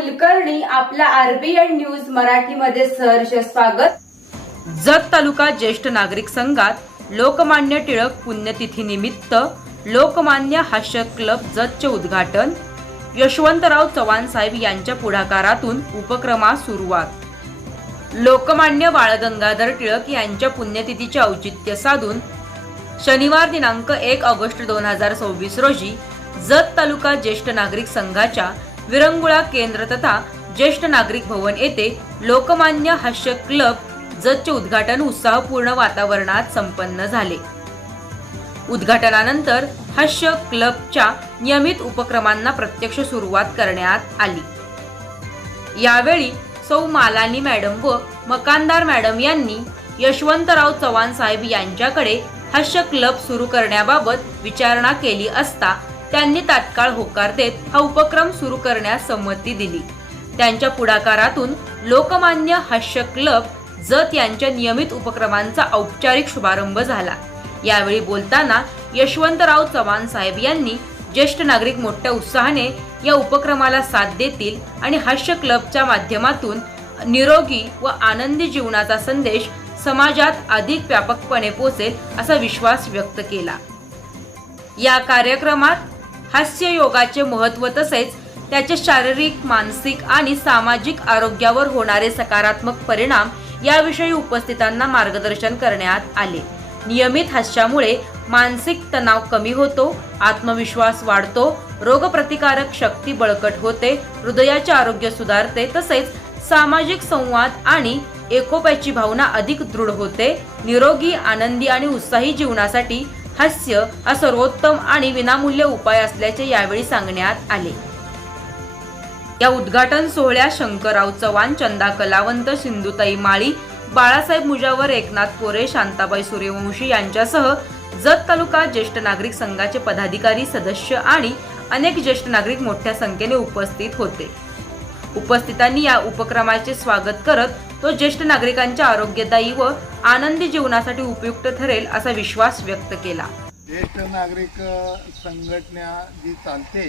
कुलकर्णी आपला RBN news मराठीमध्ये सहर्ष स्वागत। जत तालुका ज्येष्ठ नागरिक संघात लोकमान्य टिळक पुण्यतिथी निमित्त लोकमान्य हास्य क्लब जतचे उद्घाटन। यशवंतराव चव्हाण साहेब यांच्या पुढाकारातून उपक्रमास सुरुवात। लोकमान्य बाळ गंगाधर टिळक यांच्या पुण्यतिथीचे औचित्य साधून शनिवार दिनांक 1 ऑगस्ट 2026 रोजी जत तालुका ज्येष्ठ नागरिक संघाच्या विरंगुळा केंद्र तथा ज्येष्ठ नागरिक भवन येथे लोकमान्य हास्य क्लब जतचे उद्घाटन उत्साहपूर्ण वातावरणात संपन्न झाले। उद्घाटनानंतर हास्य क्लबच्या नियमित उपक्रमांना प्रत्यक्ष सुरुवात करण्यात आली। यावेळी सौ मालानी मॅडम व मकानदार मॅडम यांनी यशवंतराव चव्हाण साहेब यांच्याकडे हास्य क्लब सुरू करण्याबाबत विचारणा केली असता त्यांनी तात्काळ होकार देत हा उपक्रम सुरू करण्यास संमती दिली। त्यांच्या पुढाकारातून लोकमान्य हास्य क्लब जत यांच्या नियमित उपक्रमांचा औपचारिक शुभारंभ झाला। यावेळी बोलताना यशवंतराव चव्हाण साहेब यांनी ज्येष्ठ नागरिक मोठ्या उत्साहाने या उपक्रमाला साथ देतील आणि हास्य क्लबच्या माध्यमातून निरोगी व आनंदी जीवनाचा संदेश समाजात अधिक व्यापकपणे पोहोचेल असा विश्वास व्यक्त केला। या कार्यक्रमात हास्य योगाचे महत्त्व तसेच त्याचे शारीरिक, मानसिक आणि सामाजिक आरोग्यावर होणारे सकारात्मक परिणाम याविषयी उपस्थितांना मार्गदर्शन करण्यात आले। नियमित हास्यामुळे मानसिक तणाव कमी होतो, आत्मविश्वास वाढतो, रोगप्रतिकारक शक्ती बळकट होते, हृदयाचे आरोग्य सुधारते तसेच सामाजिक संवाद आणि एकोप्याची भावना अधिक दृढ होते। निरोगी, आनंदी आणि उत्साही जीवनासाठी हास्य हा सर्वोत्तम आणि विनामूल्य उपाय असल्याचे यावेळी सांगण्यात आले। या उद्घाटन सोहळ्यात शंकरराव चव्हाण, चंदा कलावंत, सिंधुताई माळी, बाळासाहेब मुजावर, एकनाथ कोरे, शांताबाई सूर्यवंशी यांच्यासह जत तालुका ज्येष्ठ नागरिक संघाचे पदाधिकारी, सदस्य आणि अनेक ज्येष्ठ नागरिक मोठ्या संख्येने उपस्थित होते। उपस्थितांनी या उपक्रमाचे स्वागत करत तो ज्येष्ठ नागरिकांच्या आरोग्यदायी व आनंदी जीवनासाठी उपयुक्त ठरेल असा विश्वास व्यक्त केला। ज्येष्ठ नागरिक संघटना जी चालते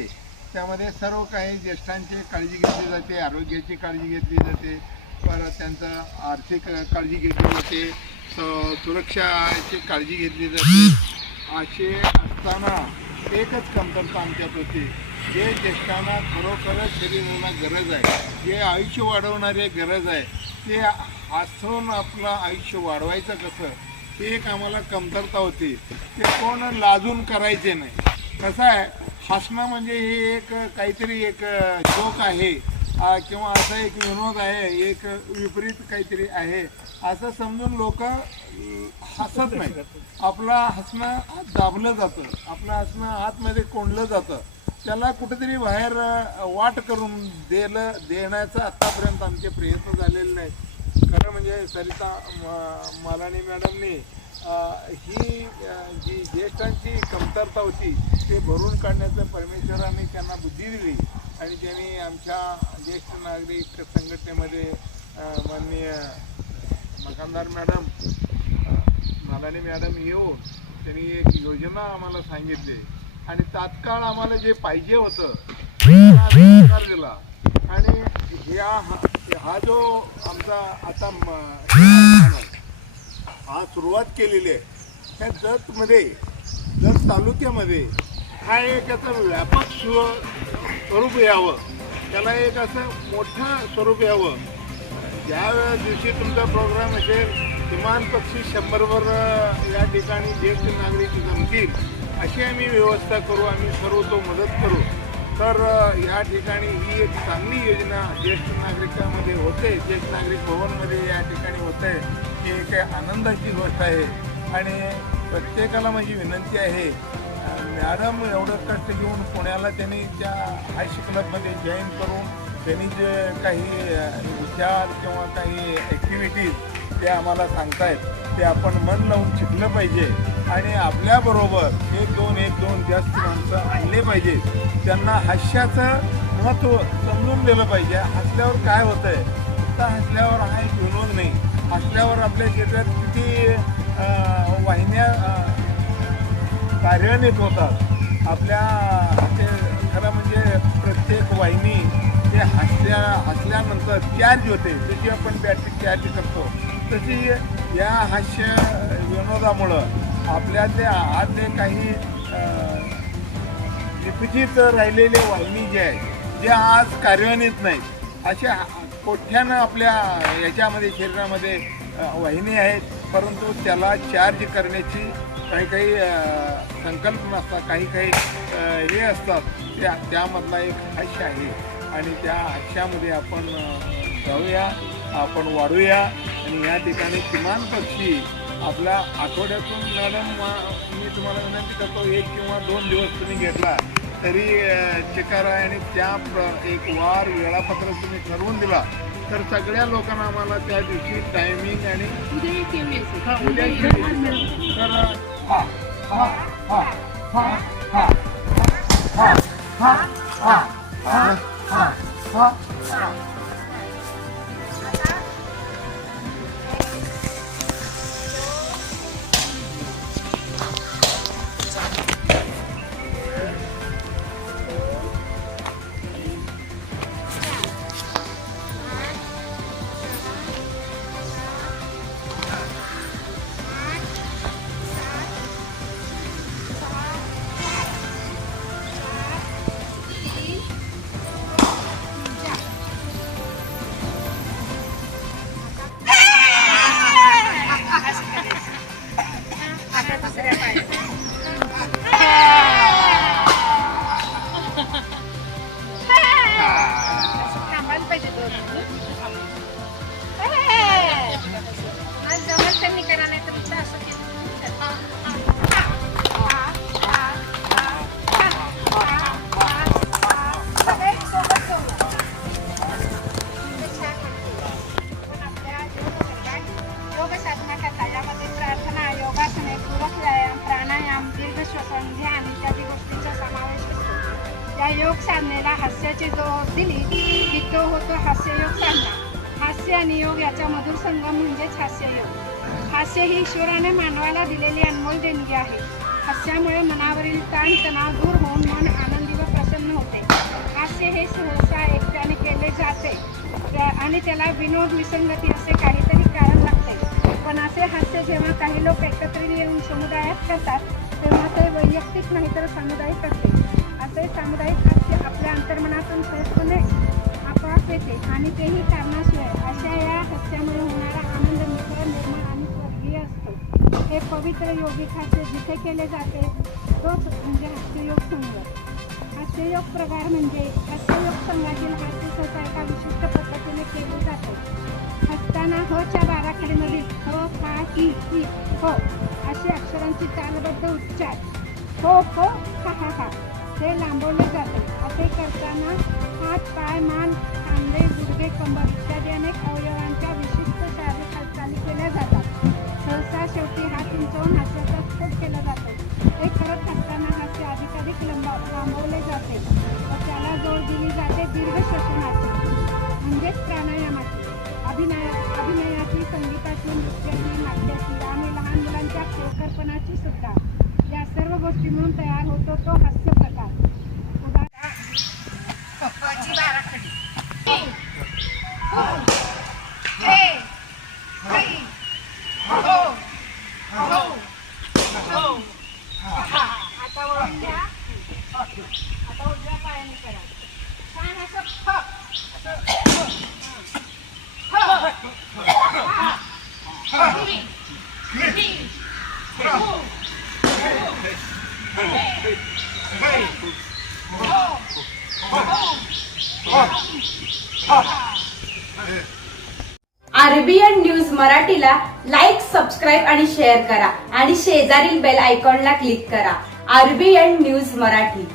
त्यामध्ये सर्व काही ज्येष्ठांची काळजी घेतली जाते, आरोग्याची काळजी घेतली जाते, परत त्यांचं आर्थिक काळजी घेतली जाते, सुरक्षाची काळजी घेतली जाते। असे असताना एकच कमतरता आमच्यात होती, जे ज्येष्ठांना खरोखरच शरीराला गरज आहे, जे आयुष्य वाढवणारी गरज आहे, ते हसून आपलं आयुष्य वाढवायचं कसं, ते एक आम्हाला कमतरता होती। ते कोण लाजून करायचे नाही। कसं आहे, हसणं म्हणजे हे एक काहीतरी एक जोक आहे किंवा असा एक विनोद आहे, एक विपरीत काहीतरी आहे असं समजून लोक हसत नाही। आपलं हसणं दाबलं जातं, आपलं हसणं आतमध्ये कोंडलं जातं, त्याला कुठेतरी बाहेर वाट करून देण्याचा आत्तापर्यंत आमचे प्रयत्न झालेले नाहीत। खरं म्हणजे सरिता मालानी मॅडमनी ही जी ज्येष्ठांची कमतरता होती ते भरून काढण्याचं परमेश्वराने त्यांना बुद्धी दिली आणि त्यांनी आमच्या ज्येष्ठ नागरिक संघटनेमध्ये माननीय मकानदार मॅडम, मालानी मॅडम येऊन त्यांनी एक योजना आम्हाला सांगितली आणि तात्काळ आम्हाला जे पाहिजे होतं ते दिला। आणि हा जो आमचा आता हा सुरुवात केलेली आहे त्या जत तालुक्यामध्ये हा एक याचा व्यापक स्वरूप यावं, त्याला एक असं मोठं स्वरूप यावं। ज्या दिवशी तुमचा प्रोग्राम असेल किमान पक्षी 100वर या ठिकाणी ज्येष्ठ नागरिक जमतील अशी आम्ही व्यवस्था करू, आम्ही सर्व तो मदत करू। तर या ठिकाणी ही एक चांगली योजना ज्येष्ठ नागरिकांमध्ये होते, ज्येष्ठ नागरिक भवनमध्ये या ठिकाणी होत आहे, ही एक आनंदाची गोष्ट आहे। आणि प्रत्येकाला माझी विनंती आहे, मॅडम एवढं कष्ट घेऊन पुण्याला त्यांनी त्या हास्य क्लबमध्ये जॉईन करून त्यांनी जे काही विचार किंवा काही ॲक्टिव्हिटीज ते आम्हाला सांगतायत ते आपण मन लावून शिकलं पाहिजे आणि आपल्याबरोबर एक दोन जास्त माणसं आणले पाहिजे, त्यांना हास्याचं महत्त्व समजून दिलं पाहिजे। हसल्यावर काय होतं आहे, तर हसल्यावर हा एक विनोद नाही, हसल्यावर आपल्या शरीरात किती वाहिन्या कार्यान्वित होतात। आपल्या ते खरं म्हणजे प्रत्येक वाहिनी ते हसल्यानंतर चार्ज होते, जशी आपण बॅटरी चार्ज करतो तशी या हास्य विनोदामुळं आपल्यातले आतले काही विकसित राहिलेले वाहिनी जे आहेत, ज्या आज कार्यान्वित नाहीत, अशा कोठ्यानं आपल्या याच्यामध्ये शरीरामध्ये वाहिनी आहेत, परंतु त्याला चार्ज करण्याची काही संकल्पना असतात, काही हे असतात. त्यामधला एक हास्य आहे आणि त्या हास्यामध्ये आपण जाऊया, आपण वाढूया आणि या ठिकाणी किमान पक्षी आपला आठवड्यातून मॅडम मी तुम्हाला विनंती करतो 1 किंवा 2 दिवस तुम्ही घेतला तरी चिकार आहे आणि त्या एक वार वेळापत्रक तुम्ही ठरवून दिला तर सगळ्या लोकांना आम्हाला त्या दिवशी टायमिंग आणि उद्या तर हा हा हा हा हा हा हा हा हा हा हा या योग साधनेला हास्याची जोड दिली की तो होतो हास्ययोग साधना. हास्य आणि योग याचा मधुर संगम म्हणजेच हास्ययोग. हास्य ही ईश्वराने मानवाला दिलेली अनमोल देणगी आहे. हास्यामुळे मनावरील ताण तणाव दूर होऊन मन आनंदी व प्रसन्न होते. हास्य हे सहसा एकट्याने केले जाते आणि त्याला विनोद विसंगती असे काहीतरी कारण लागते. पण असे हास्य जेव्हा काही लोक एकत्र येऊन समुदायात करतात तेव्हा ते वैयक्तिक नाही तर सामुदायिक असते. असे सामुदायिक हास्य आपल्या अंतर्मनातून सहजपणे आपोआप येते आणि तेही कारणाशिवाय. अशा या हास्यामुळे होणारा आनंद निखळ निर्मळ आणि स्वर्गीय असतो. हे पवित्र योगिक हास्य जिथे केले जाते तोच म्हणजे हास्ययोग संघ. हास्ययोग प्रकार म्हणजे हास्ययोग संघातील हास्य सहसा एका विशिष्ट पद्धतीने केले जाते. हसताना हच्या बाराखडीमधील ह हा ही हो असे अक्षरांची तालबद्ध उच्चार हो हो हा हा हा हे लांबवले जाते. असे करताना हात पाय मान खांदे गुडघे कंबर इत्यादी अनेक अवयवांच्या विशिष्ट शारीरिक हालचाली केल्या जातात. सहसा शेवटी हात उंचावून हास्याचा स्फोट केला जातो. हे करत असताना हास्य अधिकाधिक लांबवले जाते व त्याला जोड दिली जाते दीर्घ श्वसनाची म्हणजेच प्राणायामाची. अभिनयाची, संगीताची, नृत्याची, नाट्याची आणि लहान मुलांच्या खेळकल्पनाची सुद्धा या सर्व गोष्टी मिळून तयार होतो तो हास्य प्रकार. आता वळून घ्या. आता उजव्या पायाने करा. छान असं RBN न्यूज मराठीला लाईक, सबस्क्राईब आणि शेअर करा आणि शेजारील बेल आयकॉनला क्लिक करा. RBN news Marathi.